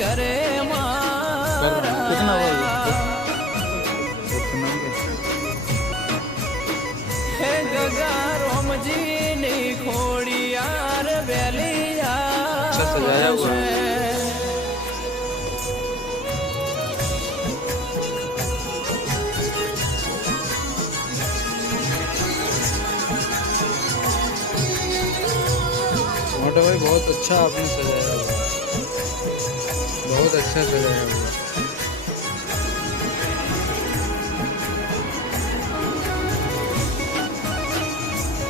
घरे मारा हे गगा रोमजी नी खोड़ियार बेलिया सजाया हुआ है। मोटा भाई बहुत अच्छा आपने सजाया हुआ है, बहुत अच्छा सजाया हुआ है।